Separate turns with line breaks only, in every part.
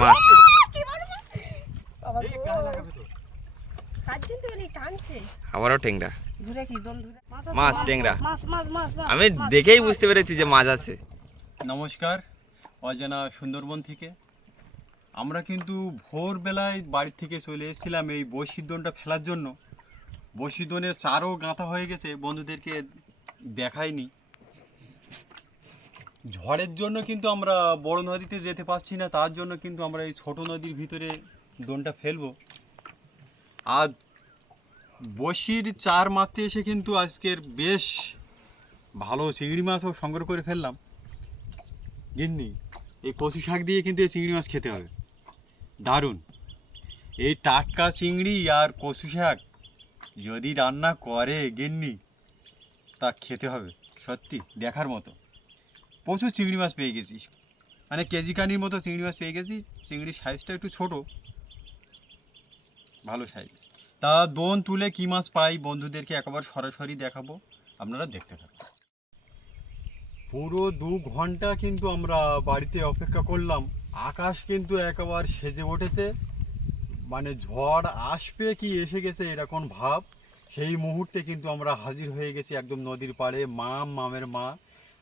মাছ। আবারও টেংরা মাছ টেংরা
মাছ মাছ মাছ মাছ
আমি দেখেই বুঝতে পেরেছি যে মাছ আছে।
নমস্কার অজানা সুন্দরবন থেকে। আমরা কিন্তু ভোরবেলায় বাড়ি থেকে চলে এসেছিলাম এই বসিদনটা ফেলার জন্য। বসিদনের চারও গাঁথা হয়ে গেছে বন্ধুদেরকে দেখাইনি। ঝড়ের জন্য কিন্তু আমরা বড় নদীতে যেতে পারছি না, তার জন্য কিন্তু আমরা এই ছোট নদীর ভিতরে দোনটা ফেলব। আর বসির চার মারতে এসে কিন্তু আজকের বেশ ভালো চিংড়ি মাছও সংগ্রহ করে ফেললাম। গিন্নি, এই কচু শাক দিয়ে কিন্তু এই চিংড়ি মাছ খেতে হবে। দারুণ। এই টাটকা চিংড়ি আর কচু শাক যদি রান্না করে গিন্নি, তা খেতে হবে, সত্যি, দেখার মতো। প্রচুর চিংড়ি মাছ পেয়ে গেছি মানে কেজি কানির মতো চিংড়ি মাছ পেয়ে গেছি চিংড়ির সাইজটা একটু ছোট। ভালো সাইজ তা দোন তুলে কী মাছ পাই বন্ধুদেরকে একবার সরাসরি দেখাবো, আপনারা দেখতে থাকুন। পুরো দু ঘণ্টা কিন্তু আমরা বাড়িতে অপেক্ষা করলাম। আকাশ কিন্তু একবার সেজে উঠেছে। মানে ঝড় আসবে কি এসে গেছে এরকম ভাব। সেই মুহূর্তে কিন্তু আমরা হাজির হয়ে গেছি একদম নদীর পাড়ে, মাম, মামের মা।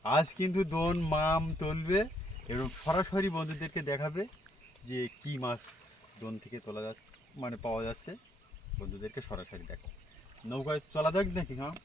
আজ কিন্তু দোন, মাম তুলবে এবং সরাসরি বন্ধুদেরকে দেখাবে যে কি মাছ দোন থেকে তোলা যাচ্ছে মানে পাওয়া যাচ্ছে। বন্ধুদেরকে সরাসরি দেখো নৌকায় চলা যাক নাকি হ্যাঁ?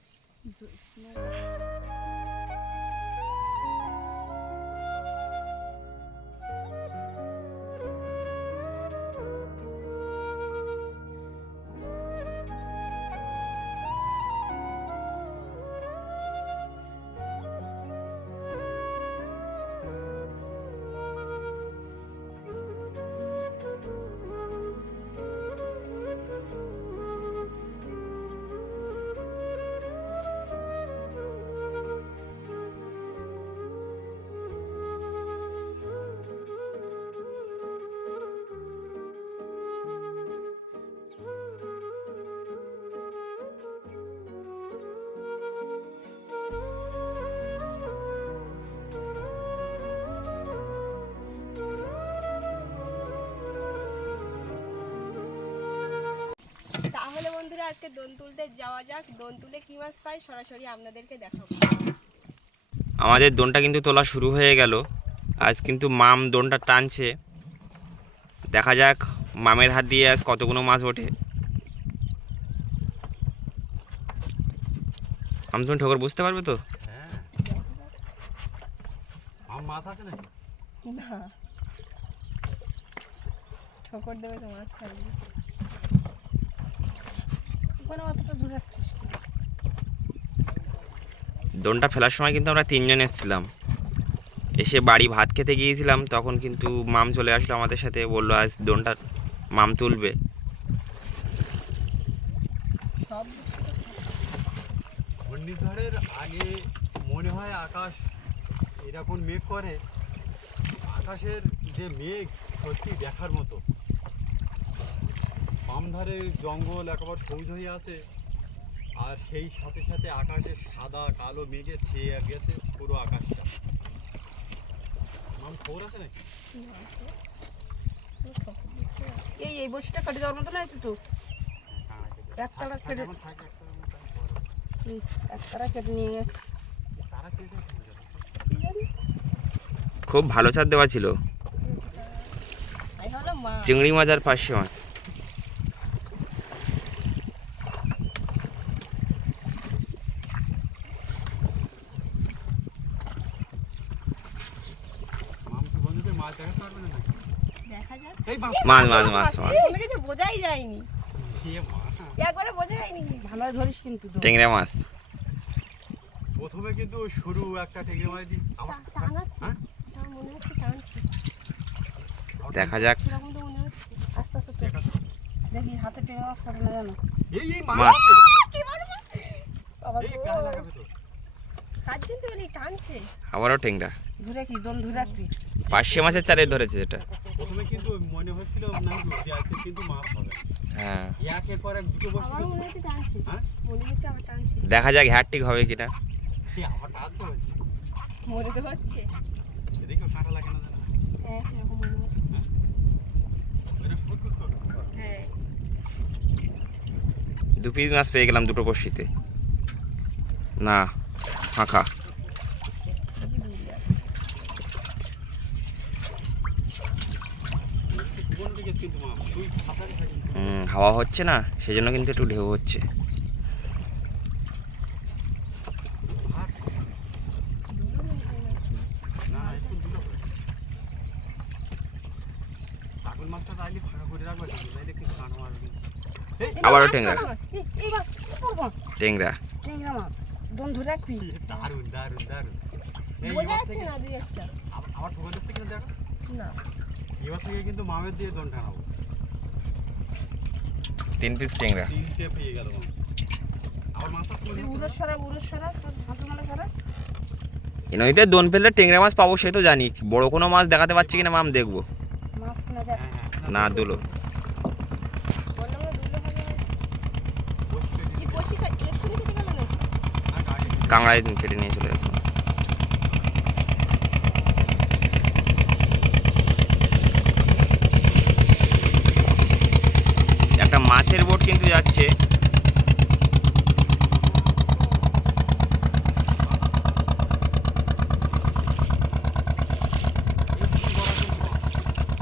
আজকে দোন তুলতে যাওয়া যাক। দোন তুলে কি মাছ পাই সরাসরি আপনাদেরকে দেখাবো।
আমাদের দোনটা কিন্তু তোলা শুরু হয়ে গেল। আজ কিন্তু মাম দোনটা টানছে। দেখা যাক মামের হাত দিয়ে আজ কতগুলো মাছ ওঠে। আমি তুমি ঠোকর বুঝতে পারবে তো?
হ্যাঁ। মাছ আছে নাকি?
না। ঠোকর দেবে তো মাছ খাবে।
দোনটা ফেলার সময় কিন্তু আমরা তিনজন এসেছিলাম। এসে বাড়ি ভাত খেতে গিয়েছিলাম তখন কিন্তু মাম চলে আসলো আমাদের সাথে বলল আজ দোনটা মাম তুলবে।
সব
ঘূর্ণিঝড়ের আগে মনে হয় আকাশ এরকম মেঘ করে। আকাশের যে মেঘ সত্যি দেখার মতো। ধারে জঙ্গল একেবারে সবুজ হয়ে আছে আর সেই সাথে সাথে আকাশে সাদা কালো মেঘে ছেয়ে গেছে পুরো আকাশটা। নাম খবর আছে নাকি?
এই এই বসিটা কেটে যাওয়ার মতো না আছে তো একতারা কেটে। একতারা কেটে নিয়ে গেছে।
খুব ভালো ছাদ দেওয়া ছিল। চিংড়ি মাছ আর পার্শে মাছ
মাম কি বন্ধুদের মাছ দেখাতে পারবে না নাকি?
দেখা যাক
এই মাছ
মাছ মাছ মাছ। মাছ।
কিছু বোঝাই যায়নি। একবারে বোঝা যায়নি। ভালো ধরিস কিন্তু।
টেংরা মাছ।
প্রথমে কিন্তু শুরু একটা টেকে মারি দিই আবার
টা- টানাচ্ছে।
হ্যাঁ?
তা মনে হচ্ছে টানছে।
দেখা যাক।
সেরকম তো মনে হচ্ছে। আস্তে আস্তে।
দেখা
হাতে মাছ না। জানো
এই এই মাছ।
মাছ।
মাছ
আবারও টেংরা।
রাখবি?
মাছের চারে ধরেছে এটা।
প্রথমে কিন্তু মনে হচ্ছিল না যে কিন্তু মাছ হবে।
হ্যাঁ।
একের পর এক দুটো
বছর
হ্যাঁ?
দেখা যাক হ্যাটট্রিক হবে কিনা।
কি আমার তো
হচ্ছে? মরে তো হচ্ছে।
এদিকে কাটা লাগে না
হ্যাঁ?
দু পিস মাছ পেয়ে গেলাম দুটো কষিতে না ফাঁকা। হাওয়া হচ্ছে না সেজন্য কিন্তু একটু ঢেউ হচ্ছে আবারও টেংরা? টেংরা
ট্যাংরা মাছ। দম ধরে রাখবি।
দারুণ দারুণ দারুণ এই
বোঝা
এবার
যাচ্ছে
থেকে-
না
আবার- আবার ঠোকা দিচ্ছে কিনা দেখো
না
এবার থেকে কিন্তু মামের দিয়ে দন টানাবো
তিন পিস টেংরা
এই
নদীতে দোন ফেললে টেংরা মাছ পাবো সে তো জানি। বড় কোনো মাছ দেখাতে পারছি কিনা মাম দেখব।
মাছ কিনা দেখ।
হ্যাঁ হ্যাঁ
না দুলো।
বললাম না দুটো ভালো হয়।
বসতে
কি কষি খাই এক্ষুনি খেতে গেল নাকি
না গাড়ি
কাংড়ায় কেটে নিয়ে চলে গেছে একটা মাছের বোট কিন্তু যাচ্ছে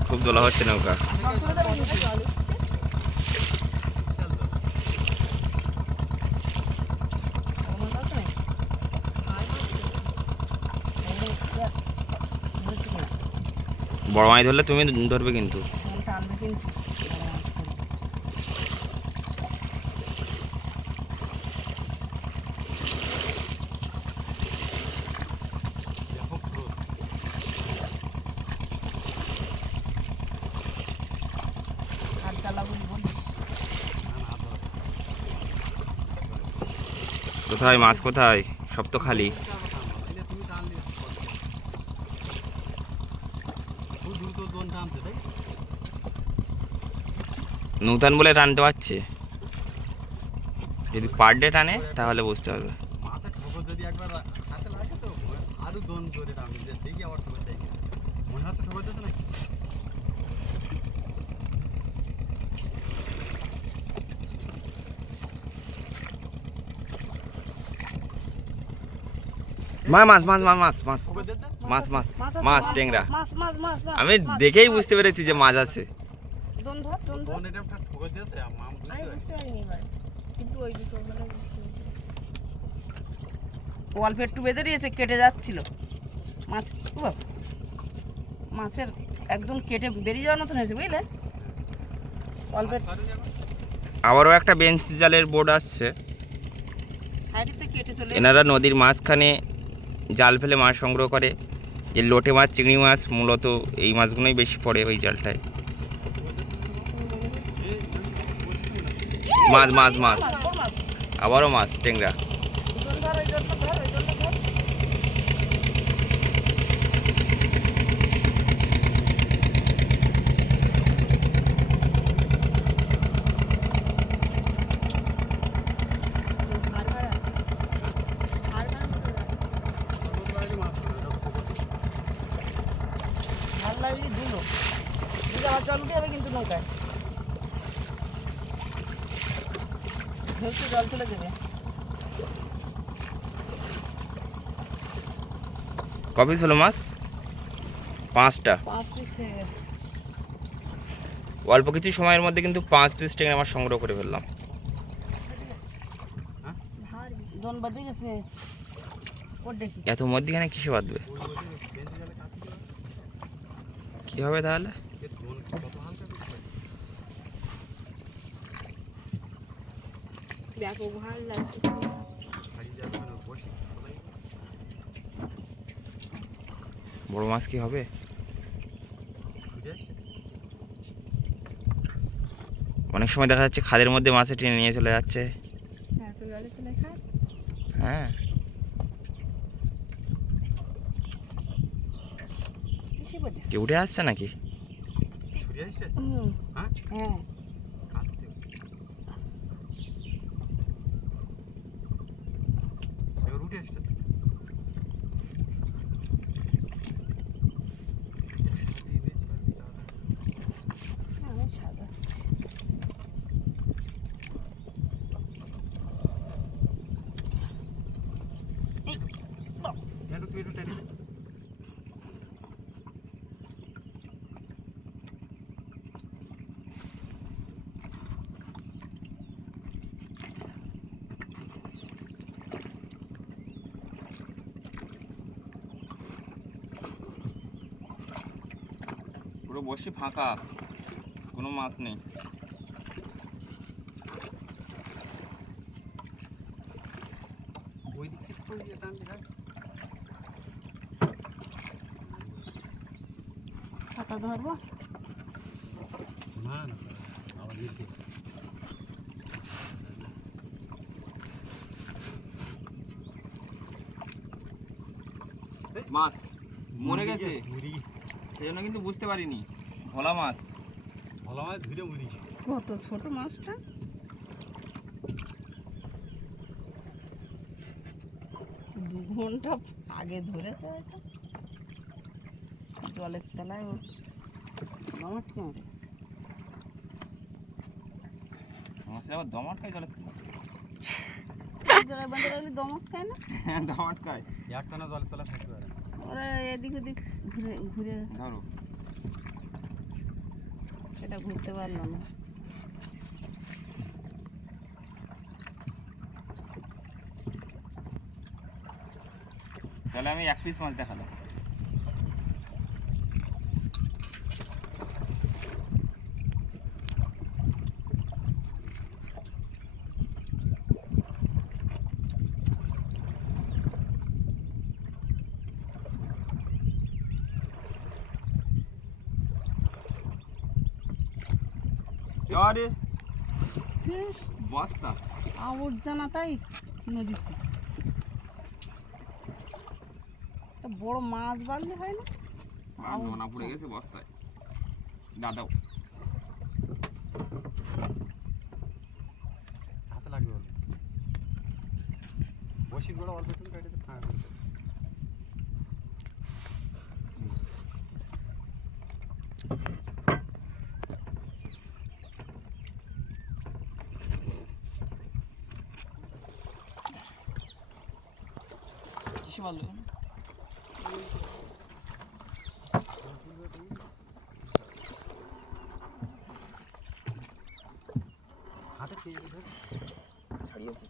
খুব দোলা হচ্ছে নৌকা
মাছ ধরে দেবে কিন্তু।
জল উঠছে
আমার মাছ আছে নাকি? এই দেখ, ধরছি নৌকা।
বড় মাছ ধরলে তুমি ধরবে কিন্তু
মন টানবে কিন্তু। বড় মাছ ধরবে।
ব্যাপক স্রোত
হাত চালাবো বলিস।
না না হাত ধরা
কোথায় মাছ কোথায়? সব তো খালি। নূতন বলে টানতে পারছে যদি পার ডে টানে, তাহলে বুঝতে পারবে
মাছের ঠোকর যদি একবার হাতে লাগে তো আরও দন ধরে টানবে যে দেখি আবার ঠোকর দেয় কিনা। মনে হচ্ছে ঠোকর দিচ্ছে নাকি
মা মাছ মাছ মাছ মাছ মাছ। মাছ মাছ
মাছ
মাছ টেংরা
মাছ, মাছ, মাছ, মাছ,
আমি দেখেই বুঝতে পেরেছি যে মাছ আছে।
মানে।
অল্প একটু বেঁধে দিয়েছে কেটে যাচ্ছিল। মাছ মাছের একদম কেটে বেরিয়ে যাওয়ার মতন হয়েছে বুঝলে? অল্প
আবারও একটা বেঞ্চ জালের বোর্ড আসছে।
সাইডে কেটে চলে
এনারা নদীর মাঝখানে জাল ফেলে মাছ সংগ্রহ করে। যে লোটে মাছ, চিংড়ি মাছ মূলত এই মাছগুলোই বেশি পড়ে ওই জালটায়। মাছ মাছ মাছ। আবারও মাছ টেংরা
ওই জন্য ধর, ওই জন্য ধর, ওই জন্য ধর।
হাড় ভাড়া হাড় ভাড়া মতো লাগে।
ঠোকর দিলে মাছ ধরে, এটা ঠোকর দিচ্ছে।
ভালো লাগলে ধুলো ধুলে আবার জল উঠে যাবে কিন্তু নৌকায় জল তুলে দেবে।
কপিস হলো মাছ? পাঁচটা।
পাঁচ পিস হয়ে গেছে।
অল্প কিছু সময়ের মধ্যে কিন্তু পাঁচ পিস টেংরা মাছ সংগ্রহ করে ফেললাম। এত মধ্যখানে কিসে বাঁধবে? কি হবে তাহলে
এ দন কত হালকা করছে।
ভালো লাগছে।
বড় মাছ কি হবে? অনেক সময় দেখা যাচ্ছে খাদের মধ্যে মাছে টেনে নিয়ে চলে যাচ্ছে। হ্যাঁ
কিসে
কি উঠে আসছে নাকি?
হ্যাঁ? 위로
내려. পুরো
বসি ফাঁকা কোনো মাছ নেই
ওই দিকে
ছাতা ধরবো।
না না।
মাছ মরে গেছে।
মুড়ি
সেই জন্য কিন্তু বুঝতে পারিনি। ভোলা মাছ।
ভালো মাছ ধীরে মুড়ি
কত ছোট মাছটা? দু ঘণ্টা আগে ধরেছে জলের তলায়
মাছের আবার দমাট খায় জলের
জলে বাঁধে রাখলে দমক খায় না
দমাট খায়
একটানা জলের তলা থাকতে পারে। না।
ওরা এদিক ওদিক ঘুরে ঘুরে
ধরো।
সেটা ঘুরতে পারল না।
তাহলে আমি এক পিস মাছ দেখালাম। আরে
বেশ
বস্তা
আবর্জনা তাই নদীতে বড় মাছ বাড়লে হয় না
নোনা পড়ে গেছে বস্তায় দাদাও
হাতে লাগবে বলে বসি গোড়া অল্প একটু কেটে ফাঁকা করে দেবে।
কিসে পারল
হাতে পেয়ে গেছে
ছাড়িয়েছে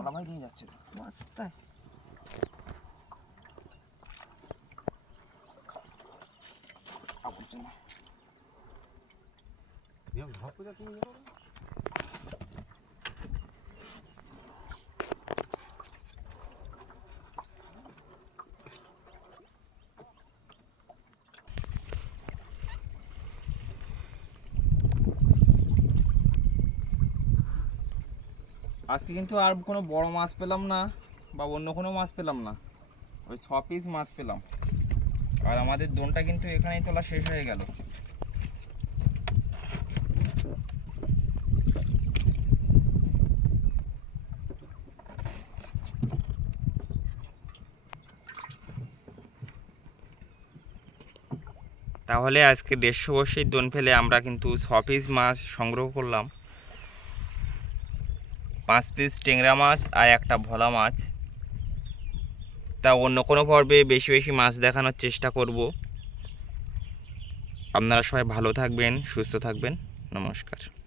ভোলা ভাই নিয়ে যাচ্ছে
বস্তায়
আবর্জনা আজকে কিন্তু আর কোনো বড় মাছ পেলাম না বা অন্য কোনো মাছ পেলাম না। ওই ছ পিস মাছ পেলাম। আর আমাদের দোনটা কিন্তু এখানেই তোলা শেষ হয়ে গেল। তাহলে আজকে দেড়শো বসেই দোন ফেলে আমরা কিন্তু ছ পিস মাছ সংগ্রহ করলাম। পাঁচ পিস টেংরা মাছ আর একটা ভোলা মাছ। তা অন্য কোনো পর্বে বেশি বেশি মাছ দেখানোর চেষ্টা করব। আপনারা সবাই ভালো থাকবেন, সুস্থ থাকবেন। নমস্কার।